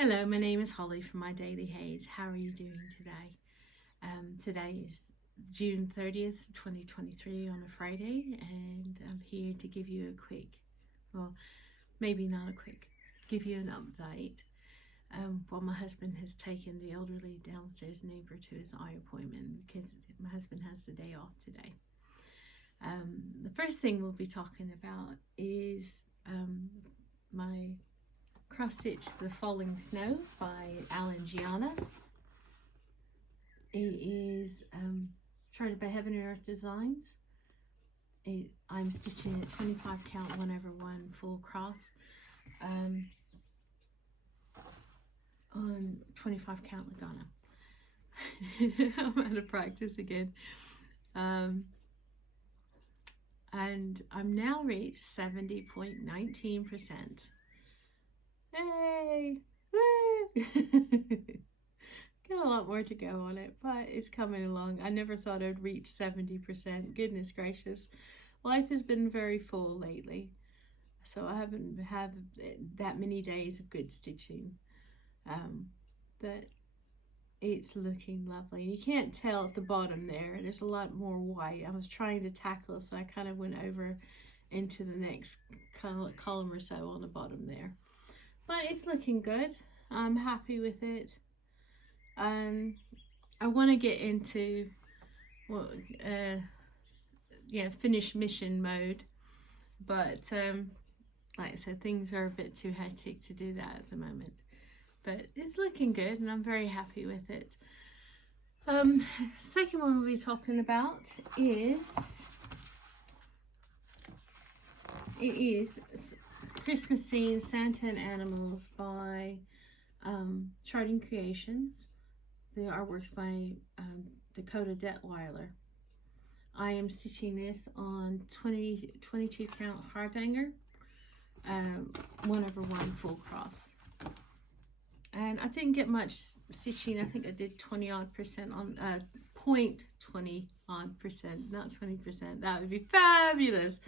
Hello, my name is Holly from My Daily HAED. How are you doing today? Today is June 30th, 2023 on a Friday, and I'm here to give you a quick, well, maybe not a quick, give you an update. While my husband has taken the elderly downstairs neighbor to his eye appointment because my husband has the day off today. The first thing we'll be talking about is my cross-stitch The Falling Snow by Alan Giana. It is charted by Heaven and Earth Designs. I'm stitching at 25 count 1/1 full cross on 25 count lugana. I'm out of practice again. And I'm now reached 70.19%. Hey! Woo! Got a lot more to go on it, but it's coming along. I never thought I'd reach 70%. Goodness gracious. Life has been very full lately, so I haven't had that many days of good stitching. That it's looking lovely. You can't tell at the bottom there's a lot more white. I was trying to tackle, so I kind of went over into the next column or so on the bottom there. But it's looking good. I'm happy with it. I want to get into finish mission mode, but like I said, things are a bit too hectic to do that at the moment. But it's looking good, and I'm very happy with it. Second one we'll be talking about is Christmas Scene Santa and Animals by Charting Creations. The artwork's by Dakota Detweiler. I am stitching this on 22 count hardanger, 1/1 full cross. And I didn't get much stitching. I think I did 20% on 0.20%, not 20%. That would be fabulous.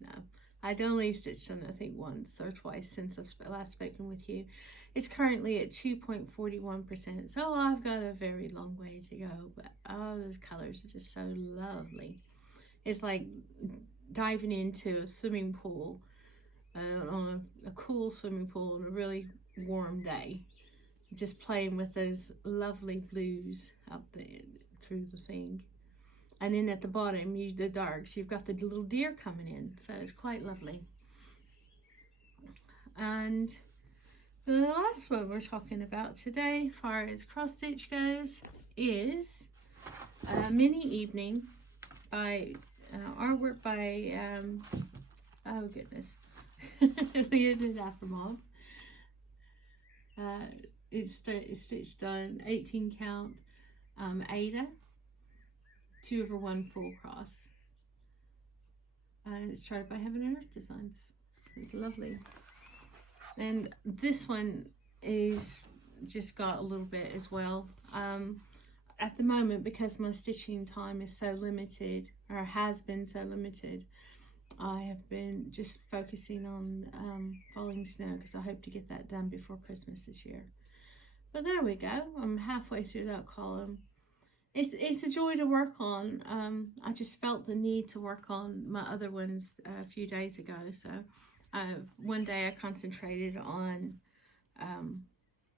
No, I'd only stitched on I think once or twice since I've last spoken with you. It's currently at 2.41%, so I've got a very long way to go. But oh, those colors are just so lovely. It's like diving into a swimming pool on a cool swimming pool on a really warm day. Just playing with those lovely blues up there through the thing. And then at the bottom, the darks, you've got the little deer coming in. So it's quite lovely. And the last one we're talking about today, as far as cross stitch goes, is Mini Evening by artwork by oh goodness, Leonid Afremov. It's stitched on 18 count aida, 2/1 full cross, and it's charted by Heaven and Earth Designs. It's lovely. And this one is just got a little bit as well. At the moment, because my stitching time is so limited, or has been so limited, I have been just focusing on Falling Snow, because I hope to get that done before Christmas this year. But there we go. I'm halfway through that column. It's a joy to work on. I just felt the need to work on my other ones a few days ago. So one day I concentrated on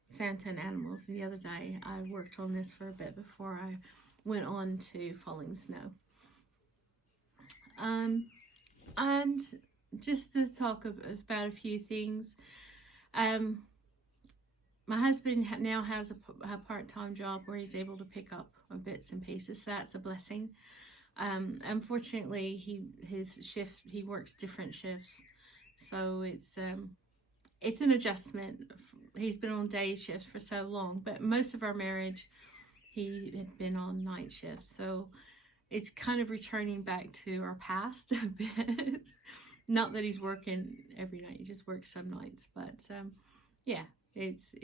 Santa and Animals, and the other day I worked on this for a bit before I went on to Falling Snow. And just to talk about a few things. My husband now has a part-time job where he's able to pick up bits and pieces, so that's a blessing. Unfortunately, he works different shifts, so it's an adjustment. He's been on day shifts for so long, but most of our marriage, he had been on night shifts, so it's kind of returning back to our past a bit. Not that he's working every night; he just works some nights, but yeah. It's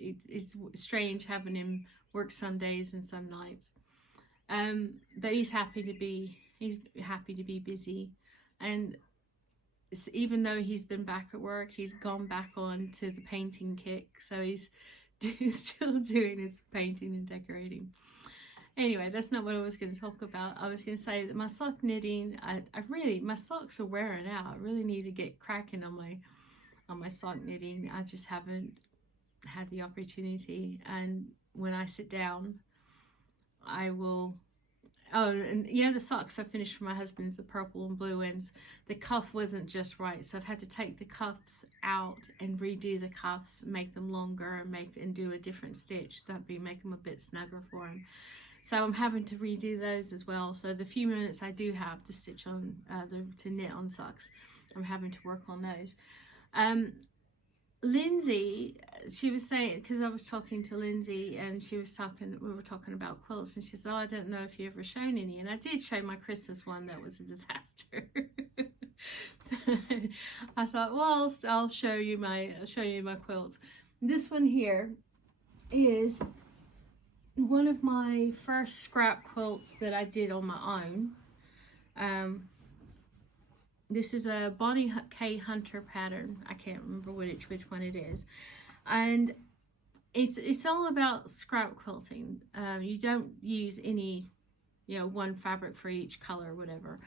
strange having him work some days and some nights, but he's happy to be busy, and even though he's been back at work, he's gone back on to the painting kick. So he's still doing its painting and decorating. Anyway, that's not what I was going to talk about. I was going to say that my sock knitting, my socks are wearing out. I really need to get cracking on my sock knitting. I just haven't had the opportunity. And when I sit down, I will. Oh, and yeah, the socks I finished for my husband's the purple and blue ones. The cuff wasn't just right, so I've had to take the cuffs out and redo the cuffs, make them longer, and do a different stitch, so make them a bit snugger for him. So I'm having to redo those as well. So the few minutes I do have to stitch on, to knit on socks, I'm having to work on those. Lindsay, she was saying, because I was talking to Lindsay and we were talking about quilts, and she said, oh, I don't know if you ever shown any. And I did show my Christmas one that was a disaster. I thought, well, I'll show you my quilts. This one here is one of my first scrap quilts that I did on my own. This is a Bonnie K. Hunter pattern. I can't remember which one it is. And it's all about scrap quilting. You don't use any, one fabric for each color or whatever.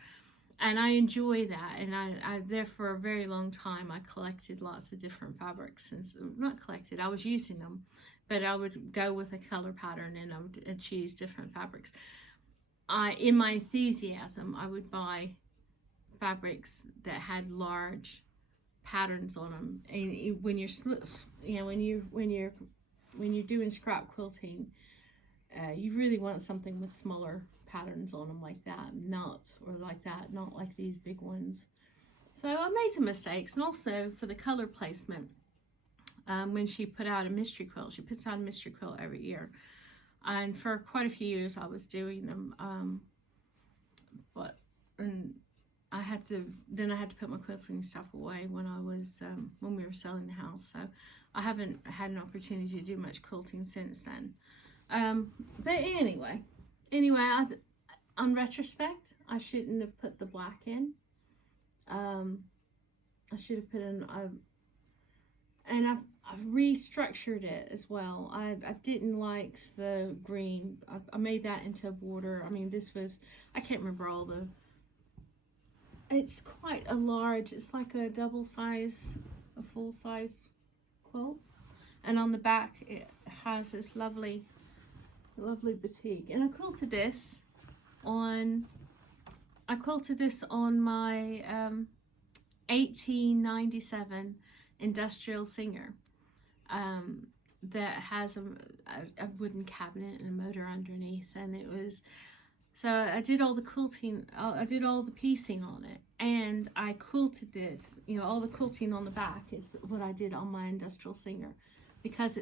And I enjoy that. And I there for a very long time, I collected lots of different fabrics. And not collected, I was using them. But I would go with a color pattern and I would choose different fabrics. In my enthusiasm, I would buy fabrics that had large patterns on them. And when you're doing scrap quilting, you really want something with smaller patterns on them like that, not like these big ones. So I made some mistakes, and also for the color placement. When she put out a mystery quilt, she puts out a mystery quilt every year, and for quite a few years I was doing them. I had to put my quilting stuff away when we were selling the house. So I haven't had an opportunity to do much quilting since then. But anyway, on retrospect, I shouldn't have put the black in. I should have put in, and I've restructured it as well. I didn't like the green. I made that into a border. I mean, I can't remember all the, it's quite a large, it's like a full size quilt. And on the back, it has this lovely batik. And I quilted this on my 1897 industrial Singer that has a wooden cabinet and a motor underneath, and it was, so I did all the quilting, I did all the piecing on it, and I quilted this, all the quilting on the back is what I did on my industrial Singer, because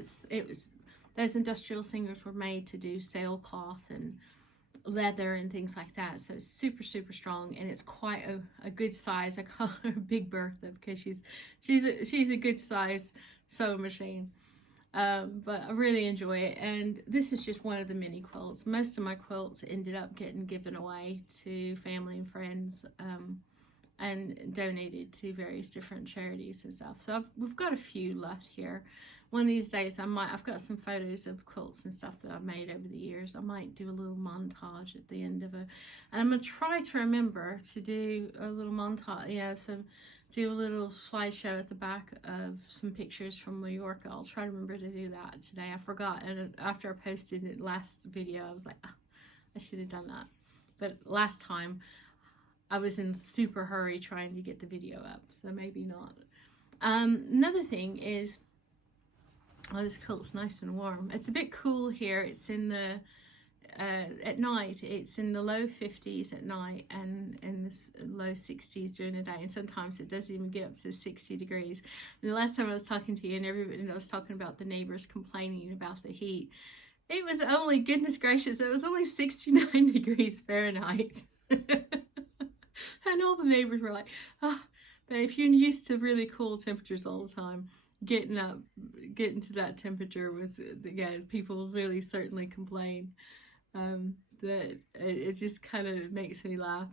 those industrial Singers were made to do sailcloth and leather and things like that, so it's super strong, and it's quite a good size. I call her Big Bertha because she's a good size sewing machine. But I really enjoy it, and this is just one of the mini quilts. Most of my quilts ended up getting given away to family and friends, and donated to various different charities and stuff. So we've got a few left here. One of these days I've got some photos of quilts and stuff that I've made over the years. I might do a little montage at the end of it. And I'm going to try to remember to do a little montage, do a little slideshow at the back of some pictures from Mallorca. I'll try to remember to do that today. I forgot, and after I posted the last video, I was like, I should have done that. But last time, I was in super hurry trying to get the video up, so maybe not. Another thing is, this quilt's nice and warm. It's a bit cool here. It's in the at night. It's in the low 50s at night and in the low 60s during the day. And sometimes it doesn't even get up to 60 degrees. And the last time I was talking to you, and I was talking about the neighbors complaining about the heat. It was only, goodness gracious, it was only 69 degrees Fahrenheit. And all the neighbors were like, oh. But if you're used to really cool temperatures all the time, getting to that temperature was, people really certainly complain. That it just kind of makes me laugh.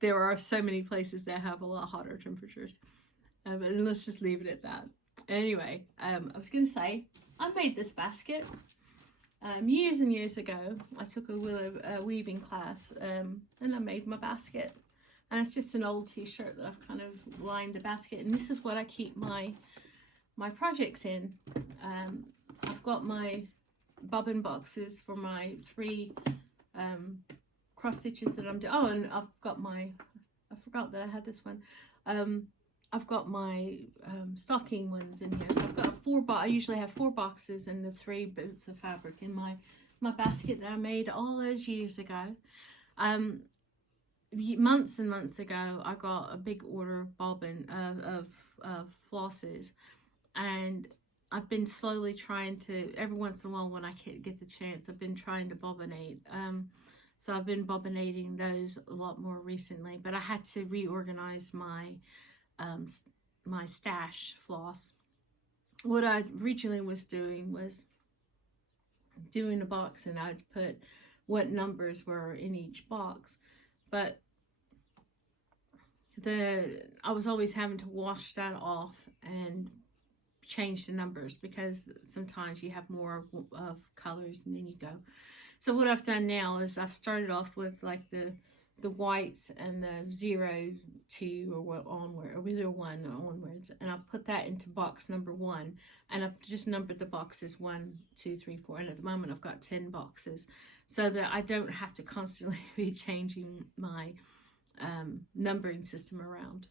There are so many places that have a lot hotter temperatures, and let's just leave it at that. Anyway, I was going to say, I made this basket years and years ago. I took a weaving class and I made my basket. And it's just an old t-shirt that I've kind of lined the basket. And this is what I keep my projects in. I've got my bobbin boxes for my 3 cross stitches that I'm doing. Oh, and I've got my, I forgot that I had this one. I've got my stocking ones in here. So I've got I usually have 4 boxes and the 3 bits of fabric in my basket that I made all those years ago. Months and months ago, I got a big order of bobbin of flosses, and I've been slowly trying to, every once in a while when I get the chance, I've been trying to bobbinate. So I've been bobbinating those a lot more recently, but I had to reorganize my my stash floss. What I originally was doing a box, and I'd put what numbers were in each box, but I was always having to wash that off and change the numbers, because sometimes you have more of colors and then you go. So what I've done now is I've started off with like the whites and the 0, 2 or what onward, or 0, 1 onwards, and I've put that into box number 1, and I've just numbered the boxes 1, 2, 3, 4, and at the moment I've got 10 boxes, so that I don't have to constantly be changing my numbering system around,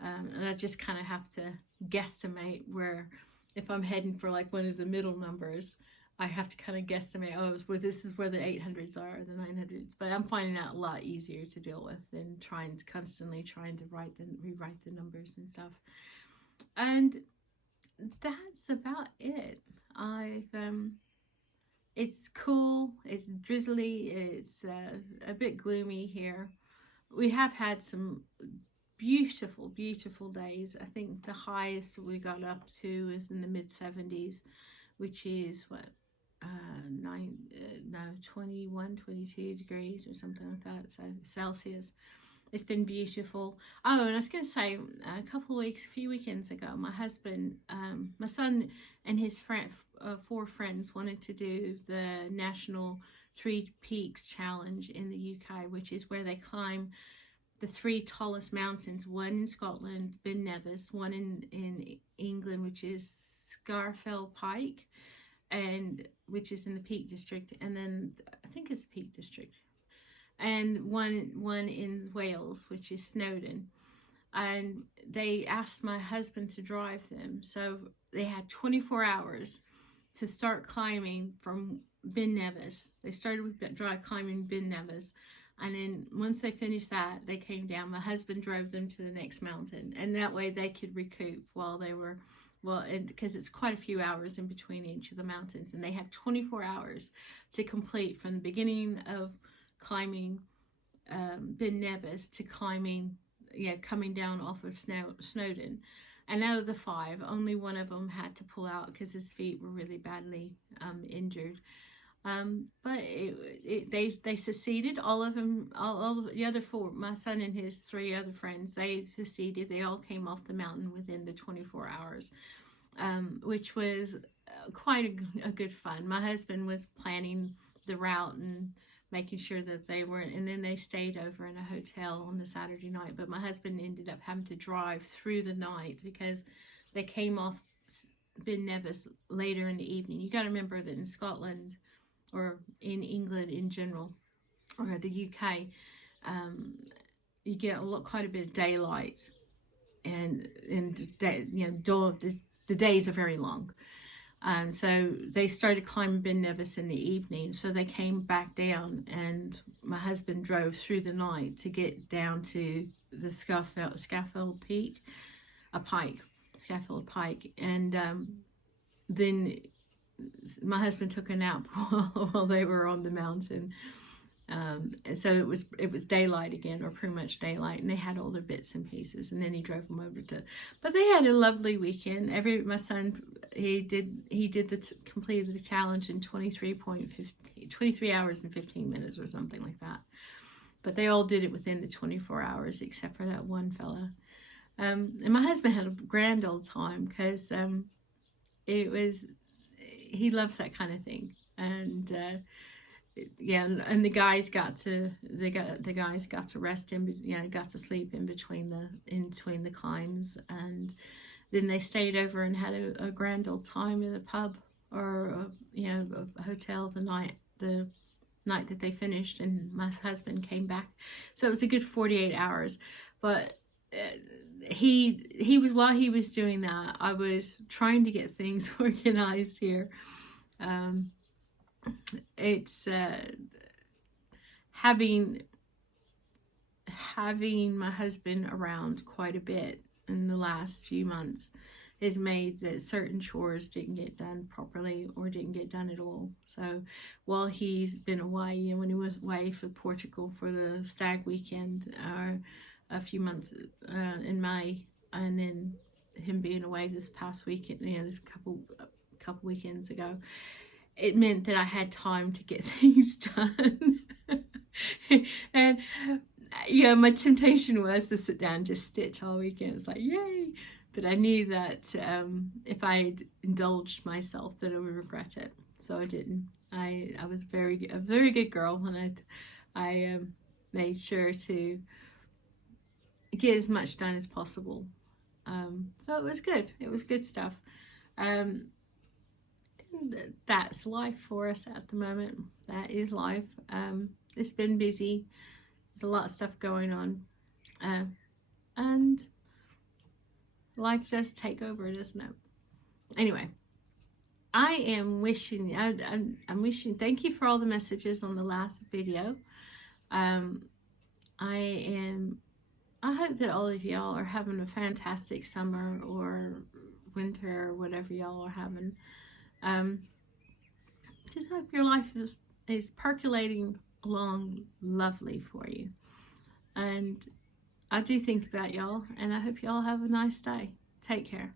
and I just kind of have to guesstimate where, if I'm heading for like one of the middle numbers, I have to kind of guesstimate, oh, this is where the 800s are, or the 900s. But I'm finding that a lot easier to deal with than constantly trying to rewrite the numbers and stuff. And that's about it. It's cool, it's drizzly, it's a bit gloomy here. We have had some beautiful, beautiful days. I think the highest we got up to is in the mid-70s, which is what, 21, 22 degrees or something like that, so Celsius. It's been beautiful. Oh, and I was going to say, a few weekends ago, my husband, my son and his 4 friends wanted to do the National 3 Peaks Challenge in the UK, which is where they climb the 3 tallest mountains, one in Scotland, Ben Nevis, one in England, which is Scafell Pike, and which is in the Peak District, and then I think it's the Peak District, and one in Wales, which is Snowdon. And they asked my husband to drive them, so they had 24 hours to start climbing from Ben Nevis. They started with climbing Ben Nevis, and then once they finished that, they came down. My husband drove them to the next mountain, and that way they could recoup while they were, because it's quite a few hours in between each of the mountains, and they have 24 hours to complete from the beginning of climbing Ben Nevis to coming down off of Snowdon. And out of the 5, only one of them had to pull out because his feet were really badly injured. But they succeeded. All of them, all of the other 4, my son and his 3 other friends, they succeeded. They all came off the mountain within the 24 hours, which was quite a good fun. My husband was planning the route and making sure that they weren't, and then they stayed over in a hotel on the Saturday night. But my husband ended up having to drive through the night because they came off Ben Nevis later in the evening. You got to remember that in Scotland, or in England in general, or the UK, you get quite a bit of daylight, and the days are very long. So they started climbing Ben Nevis in the evening, so they came back down, and my husband drove through the night to get down to the Scafell Pike, and then my husband took a nap while they were on the mountain. So it was daylight again, or pretty much daylight, and they had all their bits and pieces, and then he drove them over but they had a lovely weekend. My son, completed the challenge in 23 hours and 15 minutes or something like that. But they all did it within the 24 hours, except for that one fella. And my husband had a grand old time because he loves that kind of thing. And yeah, and the guys got to rest in, got to sleep in between the climbs, and then they stayed over and had a grand old time in a pub or a hotel the night that they finished, and my husband came back. So it was a good 48 hours. But while he was doing that, I was trying to get things organized here. It's having my husband around quite a bit in the last few months has made that certain chores didn't get done properly or didn't get done at all. So while he's been away, and when he was away for Portugal for the stag weekend a few months in May, and then him being away this past weekend, this couple weekends ago, it meant that I had time to get things done. And my temptation was to sit down and just stitch all weekend. It's like, yay! But I knew that if I'd indulged myself, that I would regret it. So I didn't. I was a very good girl, and I made sure to get as much done as possible. So it was good. It was good stuff. That's life for us at the moment. That is life. It's been busy. There's a lot of stuff going on, and life does take over, doesn't it? Anyway, I am wishing. I'm wishing. Thank you for all the messages on the last video. I hope that all of y'all are having a fantastic summer or winter or whatever y'all are having. Just hope your life is percolating along lovely for you. And I do think about y'all, and I hope y'all have a nice day. Take care.